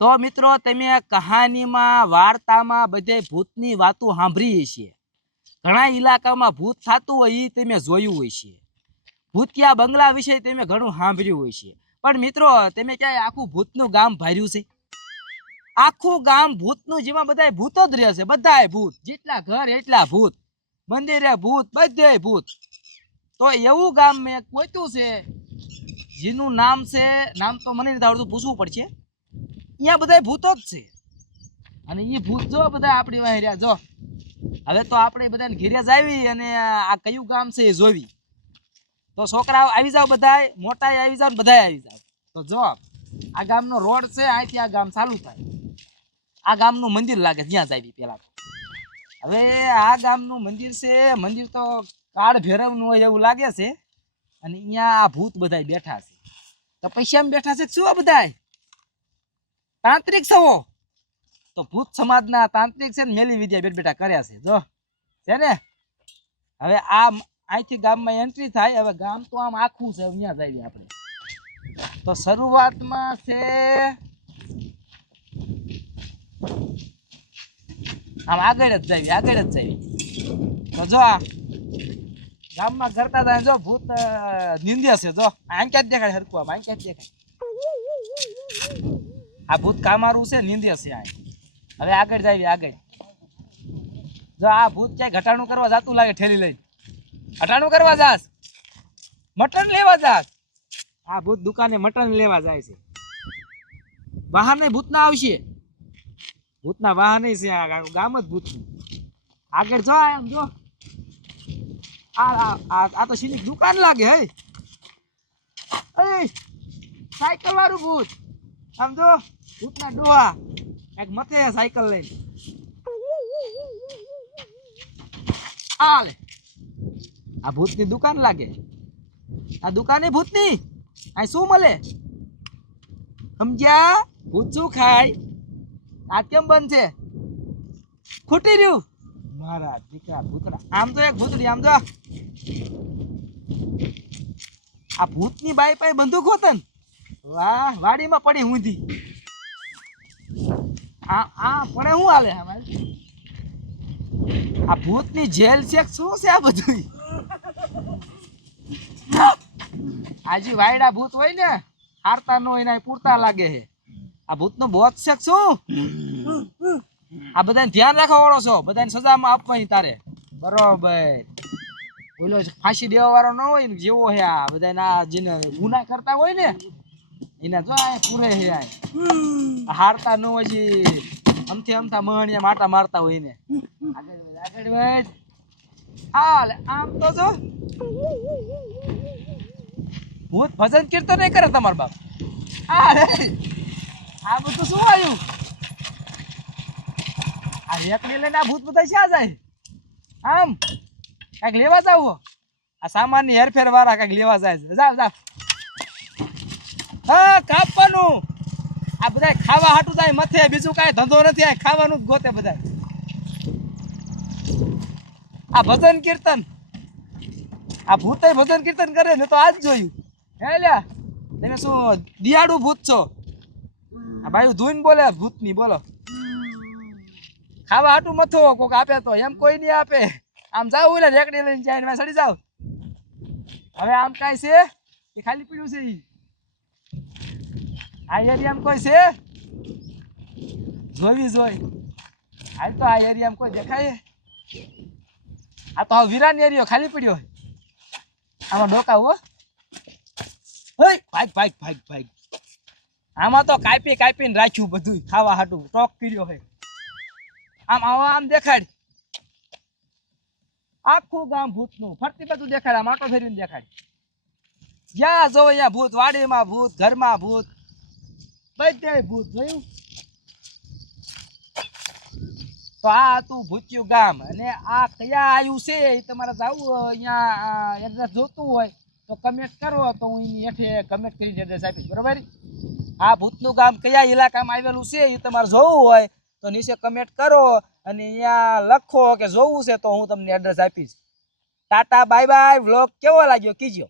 તો મિત્રો તમે કહાનીમાં વાર્તામાં બધે ભૂતની વાતો સાંભળી છે. ઘણા ઇલાકામાં ભૂત થતું હોય એ તમે જોયું હોય છે. ભૂતિયા બંગલા વિશે તમે ઘણું સાંભળ્યું હોય છે. પણ મિત્રો તમે ક્યાંય આખું ભૂતનું ગામ ભર્યું છે? આખું ગામ ભૂતનું, જેમાં બધા ભૂતો જ રહે છે. બધાય ભૂત, જેટલા ઘર એટલા ભૂત, મંદિરે ભૂત, બધે ભૂત. તો એવું ગામ મેં કોઈતું છે જેનું નામ છે, નામ તો મને નથી આવડતું, પૂછવું પડશે. અહીંયા બધા ભૂતો જ છે. અને એ ભૂત જો બધા આપણી વાહે રહ્યા. જો હવે તો આપણે બધાને ઘેરે જ આવી અને આ કયું ગામ છે એ જોવી. તો છોકરાઓ આવી જાવ, બધાય મોટા આવી જાવ, બધાય આવી જાવ. તો જો આ ગામનો રોડ છે, અહીંથી આ ગામ ચાલુ થાય. આ ગામનું મંદિર લાગે જ્યાં જ આવી પેલા. હવે આ ગામનું મંદિર છે, મંદિર તો કાળ ભૈરવનું હોય એવું લાગે છે. અને અહીંયા આ ભૂત બધાય બેઠા છે. તો પૈસામાં બેઠા છે શું? બધાય તાંત્રિક સવો. તો ભૂત સમાજના તાંત્રિક છે ને મેલી વિદ્યા બેઠ બેઠા કર્યા છે. જો છે ને. હવે આ અહીંથી ગામમાં એન્ટ્રી થાય. હવે ગામ તો આમ આખું છે, અહીંયા જઈએ આપણે. તો શરૂઆતમાં છે આમ આગળ જ જઈએ, આગળ જ જઈએ. તો જો આ ગામમાં કરતા હતા. જો ભૂત નિંદ્ય છે. જો આંક્યા જ દેખાય હરકું, આમ આંક્યા જ દેખાય. આ ભૂત કામારું છે, નિંદ્ય છે આ. હવે આગળ જઈએ, આગળ. જો આ ભૂત ક્યાંય ઘટાણું કરવા જતું લાગે, ઠેલી લઈને. ઘટાણું કરવા જાસ, મટન લેવા જાસ. આ ભૂત દુકાને મટન લેવા જાય છે. વાહન ભૂત ના આવશે, ભૂતના વાહન છે. આ ગામ જ ભૂતનું. આગળ જો આમ જો, આ તો સીની દુકાન લાગે. હે સાયકલ વાળું ભૂત. આમ જો ભૂતના ડોહા એક મથે સાયકલ લઈને. આ ભૂતની દુકાન લાગે. આ દુકાન ભૂતની. આ શું મળે સમજ્યા? ભૂત શું ખાય? આ કેમ બંધ છે? ખૂટી રહ્યું મારા દીકરા ભૂતડા. આમ તો એક ભૂતડી. આમ જો આ ભૂતની બાઈ પાઈ બંદૂક હોત ને, વાહ, વાડીમાં પડી ઊંધી. આ પડે શું હાલે? આ ભૂતની જેલ છે શું છે આ બધું? આજે વાયડા ભૂત હોય ને, હારતા ન હોય ને પૂરતા લાગે છે. આ ભૂતનો બોધ છે શું? આ બધાને ધ્યાન રાખવા વાળો છો, બધાને સજામાં આપવાની તારે. બરોબર. ઓલો ફાંસી દેવા વાળો ન હોય ને જેવો હે આ બધા જેને ગુના કરતા હોય ને એના જો આ પૂરે હે. હારતા ન હોય જે અમથી અમથા મહણિયા માટા મારતા હોય ને. આગળ વધ. હાલ આમ તો જો ભૂત ભજન કીર્તન નહીં કરે તમાર બાપ. આ બધું શું આવ્યું? આ રેકડી લઈને આ ભૂત બધા ક્યાં જાય? આમ કઈક લેવા જાવ. આ સામાનની હેરફેર વાળા કઈક લેવા જાય. જાવ જાવ. હા કાપવાનું. આ બધા ખાવા હાટું જાય મથે, બીજું કાંઈ ધંધો નથી. આ ખાવાનું જ ગોતે બધા. આ ભજન કીર્તન, આ ભૂત ભજન કીર્તન કરે ને તો આજ જોયું. હે લ્યા તમે શું દિયાડું ભૂત છો? આ ભાઈ ધૂન બોલે ભૂતની. બોલો ખાવા હાટું મથો કોક આપે તો, એમ કોઈ નહીં આપે. આમ જાવ એટલે રેકડી લઈને જાય સડી જાવ. હવે આમ કાંઈ છે એ ખાલી પીડ્યું છે. આ એરિયામાં કોઈ છે જોવી જોઈ. હાલ તો આ એરિયામાં કોઈ દેખાય? આ તો વિરાન એરિયો ખાલી પડ્યો. આમાં ડોકા હો. ભાગ ભાગ ભાગ ભાગ. આમાં તો કાપી કાપીને રાખ્યું બધું ખાવા હાટું. ટોક કર્યો હોય. આમ આમ દેખાડ. આખું ગામ ભૂતનું ફરતી બધું દેખાડ. આમ આટો ફેરવીને દેખાડ. જ્યાં જોવો અહીંયા ભૂત. વાડીમાં ભૂત, ઘરમાં ભૂત, બધે ભૂત. જોયું? તો આ હતું ભૂત્યું ગામ. અને આ કયા આવ્યું છે એ તમારે જવું અહીંયા એડ્રેસ જોતું હોય તો કમેન્ટ કરો, તો હું હેઠે કમેન્ટ કરીને એડ્રેસ આપીશ. બરોબર? આ ભૂતનું ગામ કયા ઇલાકામાં આવેલું છે એ તમારે જોવું હોય તો નીચે કમેન્ટ કરો અને અહીંયા લખો કે જોવું છે તો હું તમને એડ્રેસ આપીશ. Tata bye bye. વ્લોગ કેવો લાગ્યો કીજો.